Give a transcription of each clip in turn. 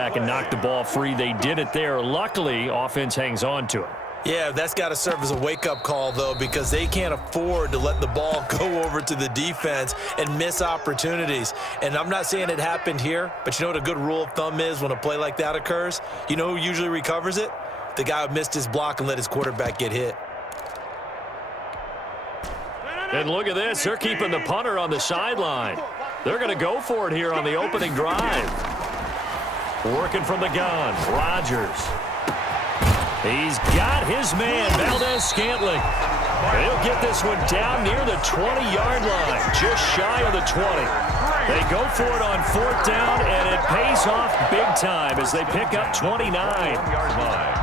quarterback and knock the ball free. They did it there. Luckily, offense hangs on to it. Yeah, that's got to serve as a wake-up call, though, because they can't afford to let the ball go over to the defense and miss opportunities. And I'm not saying it happened here, but you know what a good rule of thumb is when a play like that occurs? You know who usually recovers it? The guy who missed his block and let his quarterback get hit. And look at this. They're keeping the punter on the sideline. They're going to go for it here on the opening drive. Working from the gun, Rodgers. He's got his man, Valdez-Scantling. He'll get this one down near the 20-yard line, just shy of the 20. They go for it on 4th down, and it pays off big time as they pick up 29-yard line.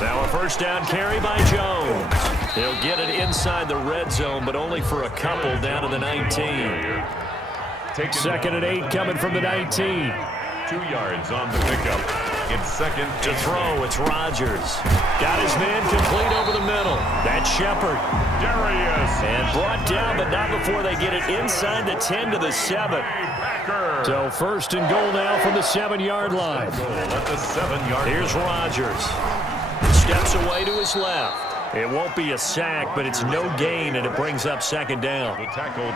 Now a first down carry by Jones. He'll get it inside the red zone, but only for a couple down to the 19. Second and 8 coming from the 19. 2 yards on the pickup. It's second to throw. It's Rodgers. Got his man complete over the middle. That's Shepard. Darius. And brought down, but not before they get it inside the 10 to the 7. So first and goal now from the 7-yard line. At the 7-yard. Here's Rodgers. Steps away to his left. It won't be a sack, but it's no gain, and it brings up second down.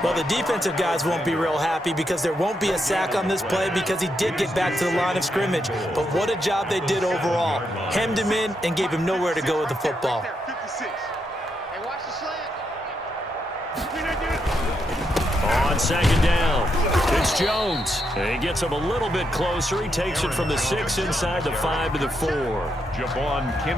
Well, the defensive guys won't be real happy because there won't be a sack on this play because he did get back to the line of scrimmage. But what a job they did overall. Hemmed him in and gave him nowhere to go with the football. On second down, it's Jones. And he gets him a little bit closer. He takes it from the 6 inside the 5 to the 4.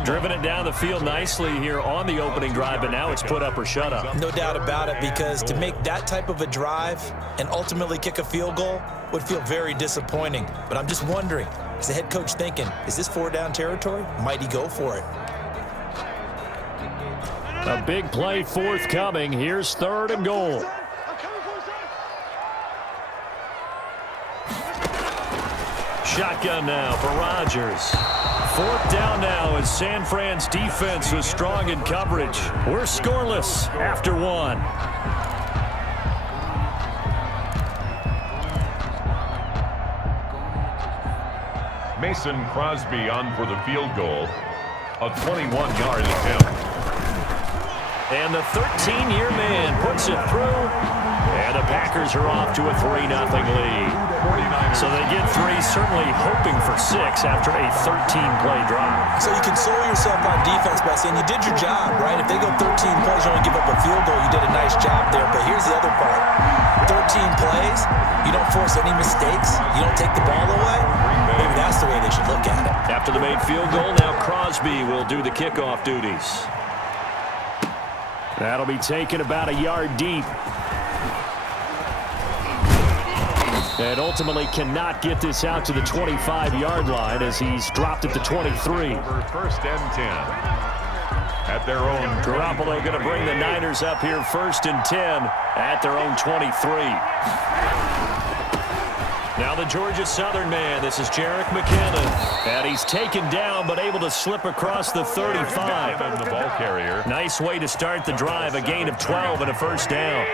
Driven it down the field nicely here on the opening drive, but now it's put up or shut up. No doubt about it, because to make that type of a drive and ultimately kick a field goal would feel very disappointing. But I'm just wondering, is the head coach thinking, is this 4-down territory? Might he go for it? A big play forthcoming. Here's 3rd and goal. Shotgun now for Rodgers. 4th down now as San Fran's defense was strong in coverage. We're scoreless after 1. Mason Crosby on for the field goal. A 21-yard attempt. And the 13-year man puts it through. And the Packers are off to a 3-0 lead. So they get 3, certainly hoping for 6 after a 13-play drive. So you console yourself on defense by saying you did your job, right? If they go 13 plays, you only give up a field goal, you did a nice job there. But here's the other part. 13 plays, you don't force any mistakes, you don't take the ball away. Maybe that's the way they should look at it. After the made field goal, now Crosby will do the kickoff duties. That'll be taken about a yard deep. And ultimately cannot get this out to the 25-yard line as he's dropped at the 23. First and 10. At their own. Garoppolo going to bring the Niners up here 1st and 10 at their own 23. Now the Georgia Southern man. This is Jerick McKinnon. And he's taken down but able to slip across the 35. The ball carrier. Nice way to start the drive. A gain of 12 and a first down.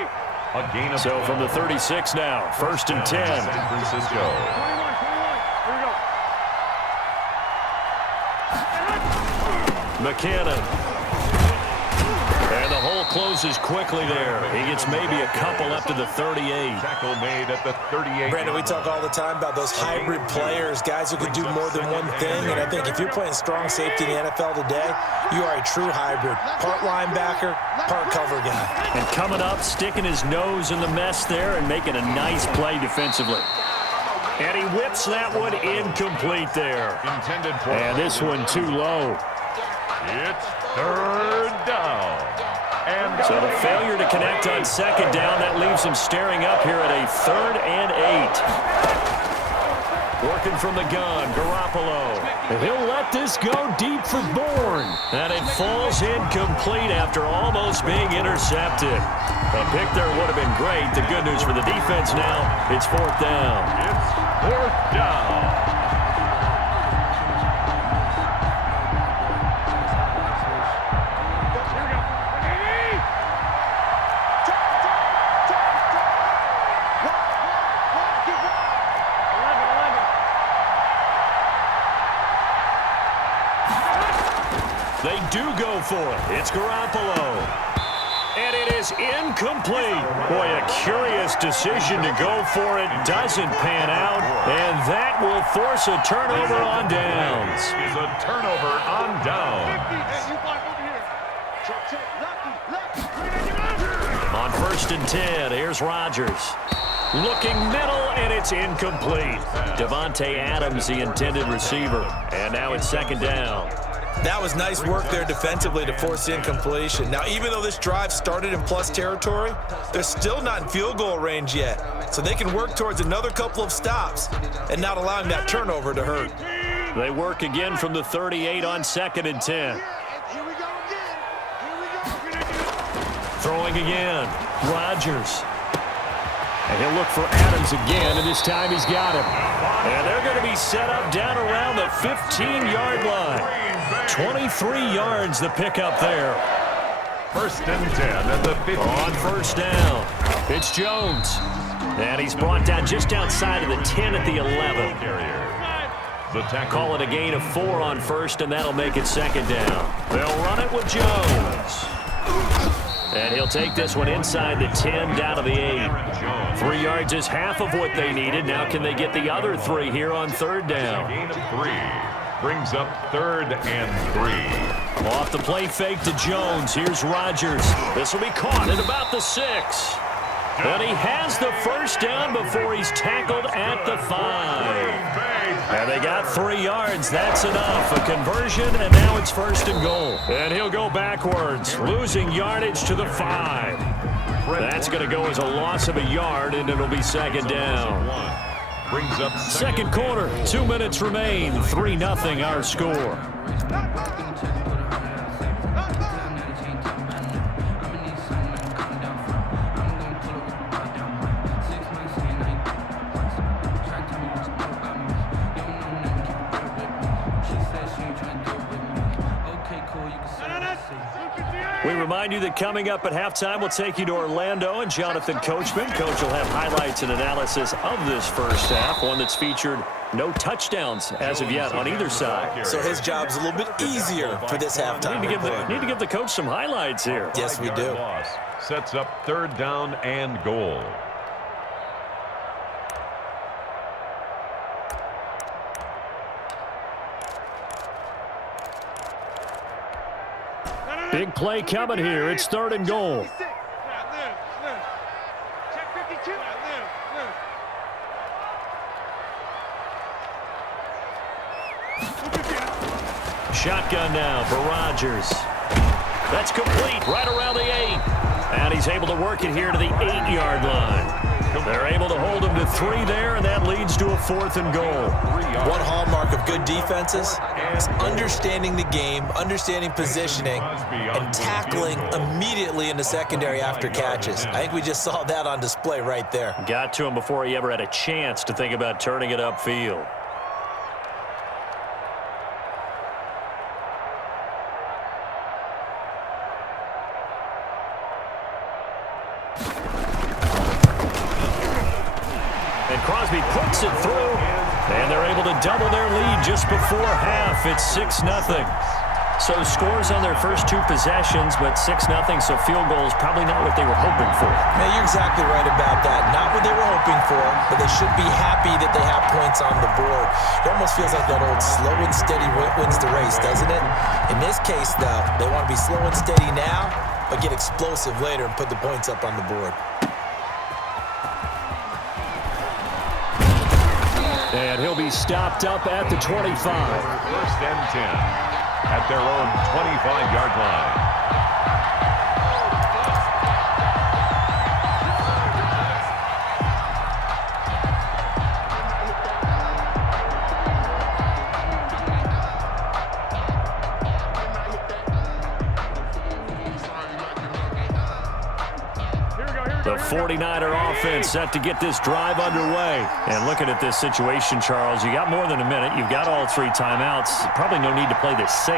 So from the 36 now, 1st and 10. San Francisco. McKinnon. And the hole closes quickly there. He gets maybe a couple up to the 38. Tackle made at the 38. Brandon, we talk all the time about those hybrid players, guys who can do more than one thing. And I think if you're playing strong safety in the NFL today, you are a true hybrid. Part linebacker, part cover guy. And coming up, sticking his nose in the mess there and making a nice play defensively. And he whips that one incomplete there. Intended for. And this one too low. It's 3rd down. And so the failure to connect on 2nd down, that leaves him staring up here at a 3rd and 8. Working from the gun, Garoppolo. He'll let this go deep for Bourne. And it falls incomplete after almost being intercepted. A pick there would have been great. The good news for the defense now, it's 4th down. It's 4th down. They do go for it. It's Garoppolo. And it is incomplete. Boy, a curious decision to go for it. Doesn't pan out. And that will force a turnover on downs. Is a turnover on downs. On 1st and 10, here's Rodgers. Looking middle, and it's incomplete. Devontae Adams, the intended receiver. And now it's 2nd down. That was nice work there defensively to force the incompletion. Now, even though this drive started in plus territory, they're still not in field goal range yet. So they can work towards another couple of stops and not allowing that turnover to hurt. They work again from the 38 on 2nd and 10. Throwing again. Rodgers. And he'll look for Adams again, and this time he's got him. And they're going to be set up down around the 15-yard line. 23 yards the pickup there. 1st and 10 at the 15. On 1st down, it's Jones. And he's brought down just outside of the 10 at the 11. The tackle. Call it a gain of 4 on 1st, and that'll make it 2nd down. They'll run it with Jones. And he'll take this one inside the 10 down to the 8. 3 yards is half of what they needed. Now can they get the other 3 here on 3rd down? Gain of 3 brings up 3rd and 3. Off the play fake to Jones. Here's Rodgers. This will be caught at about the 6. And he has the 1st down before he's tackled at the 5. And they got 3 yards. That's enough. A conversion, and now it's 1st and goal. And he'll go backwards, losing yardage to the 5. That's going to go as a loss of a yard, and it'll be 2nd down. Brings up 2nd quarter, 2 minutes remain. 3-0 our score. We remind you that coming up at halftime, we'll take you to Orlando and Jonathan Coachman. Coach will have highlights and analysis of this first half, one that's featured no touchdowns as of yet on either side. So his job's a little bit easier for this halftime. Need to give the coach some highlights here. Yes, we do. Sets up 3rd down and goal. Big play coming here. It's 3rd and goal. Shotgun now for Rodgers. That's complete right around the 8. And he's able to work it here to the 8-yard line. They're able to hold him to 3 there, and that leads to a 4th and goal. One hallmark of good defenses is understanding the game, understanding positioning, and tackling immediately in the secondary after catches. I think we just saw that on display right there. Got to him before he ever had a chance to think about turning it upfield. Crosby puts it through, and they're able to double their lead just before half. It's 6-0. So scores on their first 2 possessions, but 6-0, so field goal is probably not what they were hoping for. Man, you're exactly right about that. Not what they were hoping for, but they should be happy that they have points on the board. It almost feels like that old slow and steady wins the race, doesn't it? In this case, though, they want to be slow and steady now, but get explosive later and put the points up on the board. And he'll be stopped up at the 25. 1st and 10 at their own 25-yard line. The 49er offense set to get this drive underway. And looking at this situation, Charles, you got more than a minute. You've got all 3 timeouts. Probably no need to play this safe.